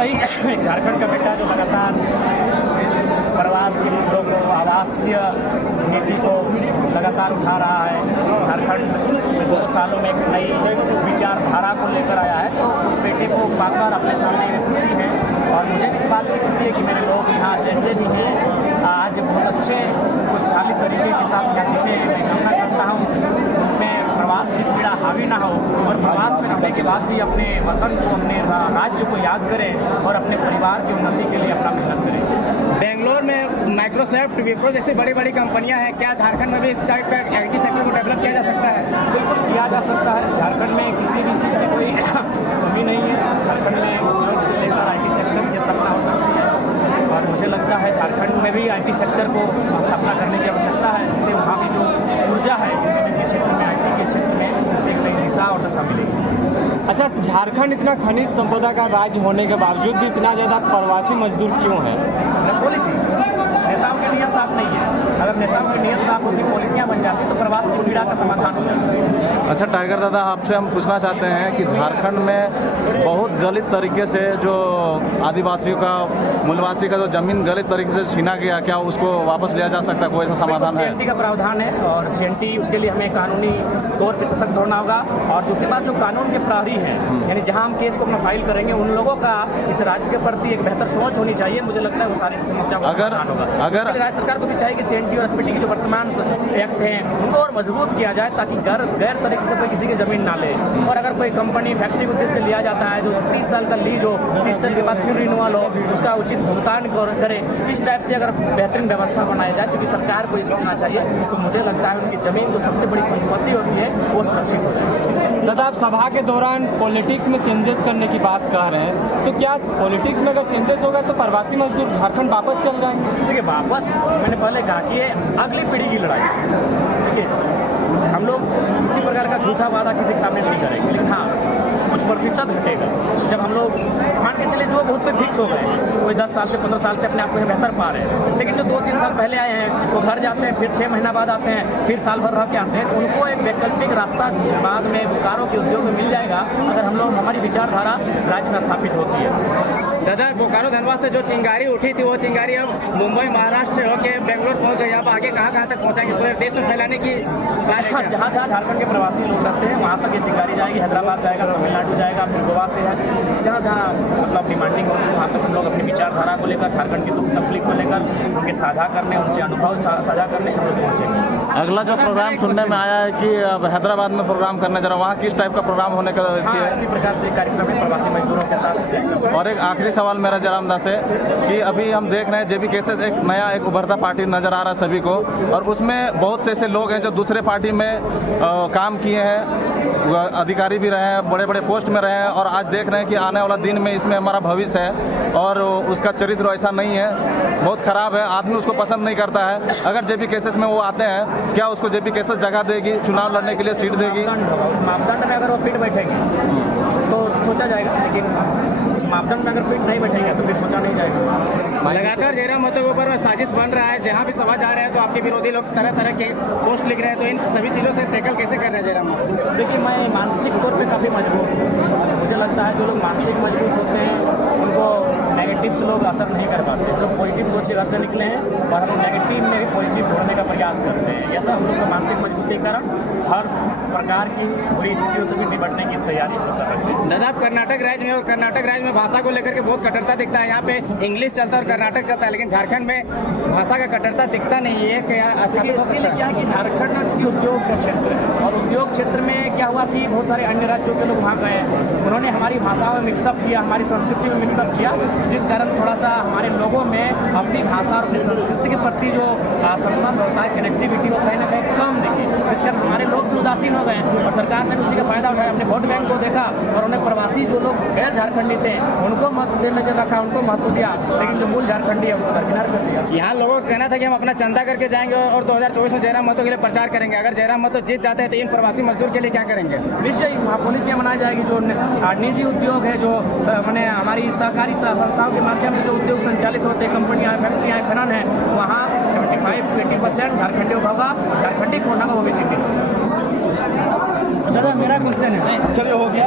यही झारखंड का बेटा जो लगातार प्रवास के मुद्दों को, आवासीय नीति को लगातार उठा रहा है। झारखंड 2 सालों में एक नई विचारधारा को लेकर आया है, तो उस बेटे को पाकर अपने सामने में खुशी है। और मुझे भी इस बात की खुशी है कि मेरे लोग यहाँ जैसे भी हैं आज बहुत अच्छे खुशहाली तरीके के साथ यहाँ दिखे। मैं कामना करता हूँ उनमें प्रवास की पीड़ा हावी ना हो और प्रवास में रहने के बाद भी अपने वतन को, अपने राज्य को याद करें और अपने परिवार की उन्नति के लिए अपना मेहनत करें। बेंगलोर में माइक्रोसॉफ्ट, विप्रो जैसी बड़ी बड़ी कंपनियां हैं, क्या झारखंड में भी इस टाइप का IT सेक्टर को डेवलप किया जा सकता है? बिल्कुल किया जा सकता है। झारखंड में किसी भी चीज़ की कोई कमी नहीं है। झारखंड में उद्योग से लेकर IT सेक्टर की स्थापना हो सकती है और मुझे लगता है झारखंड में भी IT सेक्टर को स्थापना करने की आवश्यकता है, जिससे वहाँ की जो ऊर्जा है के क्षेत्र में, IT के क्षेत्र में, उनसे एक नई दिशा और दशा मिलेगी। अच्छा, झारखंड इतना खनिज संपदा का राज्य होने के बावजूद भी इतना ज़्यादा प्रवासी मजदूर क्यों है? पॉलिसी, नेताओं की नीयत साफ नहीं है। अगर नेताओं की नीयत साफ होती, पॉलिसियाँ बन जाती तो प्रवास की पीड़ा का समाधान हो जाता। अच्छा टाइगर दादा, आपसे हम पूछना चाहते हैं कि झारखंड में बहुत गलत तरीके से जो आदिवासियों का, मूलवासी का जो जमीन गलत तरीके से छीना गया, क्या उसको वापस लिया जा सकता है? कोई ऐसा समाधान है? CNT का प्रावधान है और CNT उसके लिए हमें कानूनी तौर पर सशक्त होना होगा। और दूसरी बात, जो कानून के प्रहरी हैं, यानी जहां हम केस को अपना फाइल करेंगे, उन लोगों का इस राज्य के प्रति एक बेहतर सोच होनी चाहिए। मुझे लगता है वो सारी समस्याओं का समाधान होगा। अगर राज्य सरकार को भी चाहिए कि CNT और SPT की जो वर्तमान एक्ट हैं उनको और मजबूत किया जाए, ताकि गैर तरीके से कोई किसी की जमीन ना ले। और अगर कोई कंपनी फैक्ट्री के उद्देश्य से लिया जाता है, जो 30 साल का लीज हो, 30 साल के बाद फिर रिन्यूअल हो, उसका उचित भुगतान करे। इस टाइप से अगर बेहतरीन व्यवस्था बनाई जाए, क्योंकि सरकार को ये सोचना चाहिए, तो मुझे लगता है उनकी जमीन जो सबसे बड़ी संपत्ति होती है वो सुरक्षित हो जाए। दादा, आप सभा के दौरान पॉलिटिक्स में चेंजेस करने की बात कह रहे हैं, तो क्या पॉलिटिक्स में अगर चेंजेस होगा तो प्रवासी मजदूर झारखंड वापस चल जाएंगे? देखिए, वापस मैंने पहले कहा कि ये अगली पीढ़ी की लड़ाई है। देखिए, हम लोग किसी प्रकार का झूठा वादा किसी के सामने नहीं करेंगे, लेकिन हाँ कुछ प्रतिशत घटेगा। जब हम लोग मान के चले जो बहुत पे फिक्स हो गए, कोई 10 साल से 15 साल से अपने आप को बेहतर पा रहे हैं, लेकिन जो 2-3 साल पहले आए हैं वो घर जाते हैं, फिर 6 महीना बाद आते हैं, फिर साल भर रह के आते हैं, तो उनको एक वैकल्पिक रास्ता बाद में बोकारो के उद्योग में मिल जाएगा अगर हम लोग, हमारी विचारधारा राज्य में स्थापित होती है। दादा, बोकारो धनबाद से जो चिंगारी उठी थी, वो चिंगारी अब मुंबई, महाराष्ट्र होकर बेंगलोर पहुंच गई। अब आगे कहाँ तक पहुँचाएंगे? पूरे देश में फैलाने की जहाँ जहाँ झारखंड के प्रवासी लोग रहते हैं वहाँ तक ये चिंगारी जाएगी। हैदराबाद जाएगा, तमिलनाडु जाएगा, फिर गोवा से है, जहाँ जहाँ मतलब डिमांडिंग होगी वहाँ तक हम लोग अपनी विचारधारा को लेकर, झारखंड की दुख तकलीफ को लेकर उनके साझा करने, उनसे अनुभव साझा करने हम लोग पहुँचेंगे। अगला जो प्रोग्राम सुनने में आया है कि अब हैदराबाद में प्रोग्राम करने जा रहा, वहाँ किस टाइप का प्रोग्राम होने का? इसी प्रकार से कार्यक्रम है प्रवासी मजदूरों के साथ। और एक आखिरी सवाल मेरा जयराम दास है कि अभी हम देख रहे हैं JB केसेस एक नया एक उभरता पार्टी नजर आ रहा है सभी को, और उसमें बहुत से ऐसे लोग हैं जो दूसरे पार्टी में काम किए हैं, अधिकारी भी रहे हैं, बड़े बड़े पोस्ट में रहे हैं, और आज देख रहे हैं कि आने वाला दिन में इसमें हमारा भविष्य है और उसका चरित्र ऐसा नहीं है, बहुत खराब है, आदमी उसको पसंद नहीं करता है। अगर JB केसेस में वो आते हैं, क्या उसको JB केसेस जगह देगी, चुनाव लड़ने के लिए सीट देगी? उस मापदंड में अगर वो फिट बैठेंगे तो सोचा जाएगा, लेकिन उस मापदंड में अगर फिट नहीं बैठेंगे तो फिर सोचा नहीं जाएगा। लगातार जयराम महतो के ऊपर साजिश बन रहा है, जहाँ भी सभा जा रहे हैं तो आपके विरोधी लोग तरह तरह के पोस्ट लिख रहे हैं, तो इन सभी चीज़ों से टैकल कैसे कर रहे हैं जयराम महतो? देखिए, मैं मानसिक तौर पे काफ़ी मजबूत हूँ। मुझे लगता है जो लोग मानसिक मजबूत होते हैं उनको नेगेटिव लोग असर नहीं कर पाते। जो लोग पॉजिटिव सोच के घर से निकले हैं और हम नेगेटिव में भी पॉजिटिव ढूंढने का प्रयास करते हैं, या तो हम लोग मानसिक मजबूती के कारण हर प्रकार की बुरी स्थितियों से भी निपटने की तैयारी हम लोग कर रहे हैं। दादा, आप कर्नाटक राज्य में हो, कर्नाटक राज्य में भाषा को लेकर के बहुत कट्टरता दिखता है। यहाँ पे इंग्लिश चलता है और कर्नाटक चलता है, लेकिन झारखंड में भाषा का कट्टरता दिखता नहीं है। क्या स्थापित हो सकता है? क्या कि झारखंड चूँकि उद्योग का क्षेत्र है और उद्योग क्षेत्र में क्या हुआ कि बहुत सारे अन्य राज्यों के लोग वहाँ गए, उन्होंने हमारी भाषा में मिक्सअप किया, हमारी संस्कृति में मिक्सअप किया, जिस कारण थोड़ा सा हमारे लोगों में अपनी भाषा और अपनी संस्कृति के प्रति जो संबंध होता है, कनेक्टिविटी, वो कहीं ना कहीं कम दिखी। इस कारण हमारे लोग उदासीन हो गए और सरकार ने उसी का फायदा उठाया, अपने वोट बैंक को देखा और उन्हें प्रवासी जो लोग गैर झारखंडी थे उनको महत्व देने के रखा, उनको महत्व दिया, लेकिन जो मूल झारखंडी है उनको दरकिनार कर दिया। यहाँ लोगों का कहना था कि हम अपना चंदा करके जाएंगे और 2024 में जयराम महतो के लिए प्रचार करेंगे। अगर जयराम महतो जीत जाते हैं तो इन प्रवासी मजदूर के लिए क्या करेंगे? निश्चय वहाँ पॉलिसियाँ बनाई जाएगी। जो निजी उद्योग है, जो मैंने हमारी सहकारी संस्थाओं के माध्यम से जो उद्योग संचालित होते हैं, कंपनियाँ, फैक्ट्रियाँ, खनन है, वहाँ 75-80% झारखंडी होगा, झारखंडी को होना वो भी चिन्हित होगा। दादा, मेरा क्वेश्चन है, चलिए हो गया।